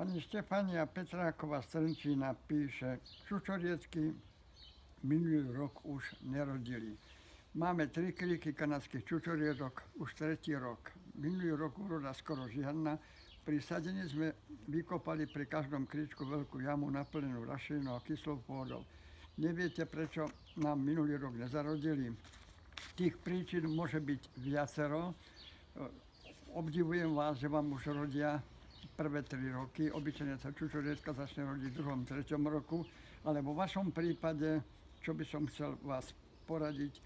Pani Štefania Petráková z Trenčína píše, čučoriecky minulý rok už nerodili. Máme 3 kríky kanadských čučoriedok už 3. rok. Minulý rok úroda skoro žiadna. Pri sadení sme vykopali pri každom kríčku veľkú jamu naplnenú rašelinou a kyslou pôdou. Neviete, prečo nám minulý rok nezarodili? Tých príčin môže byť viacero. Obdivujem vás, že vám už rodia prvé 3 roky. Obyčajne sa čučorieska začne rodiť v 2., 3. roku. Ale vo vašom prípade, čo by som chcel vás poradiť,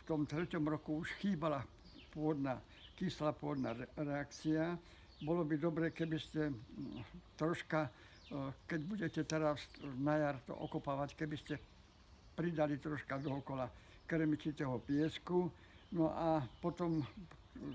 v tom 3. roku už chýbala kyslá pôdna reakcia. Bolo by dobre, keby ste troška, keď budete teraz na jar to okopávať, keby ste pridali troška dookola kremičitého piesku. No a potom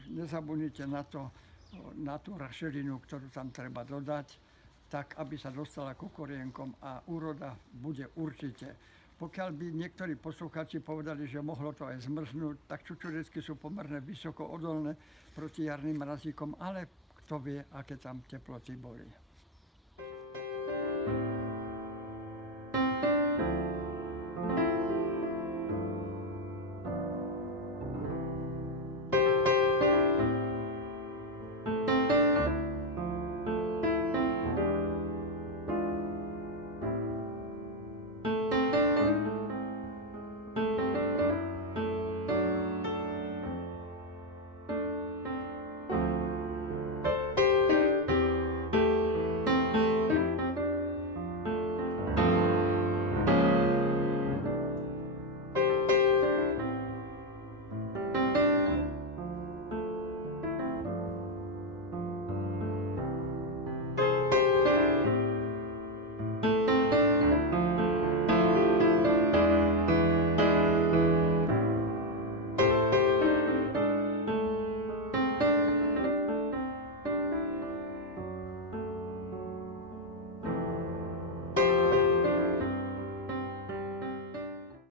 nezabudnite na tú rašelinu, ktorú tam treba dodať, tak, aby sa dostala ku korienkom a úroda bude určite. Pokiaľ by niektorí poslucháči povedali, že mohlo to aj zmrznúť, tak čučoriecky sú pomerne vysoko odolné proti jarným mrazíkom, ale kto vie, aké tam teploty boli.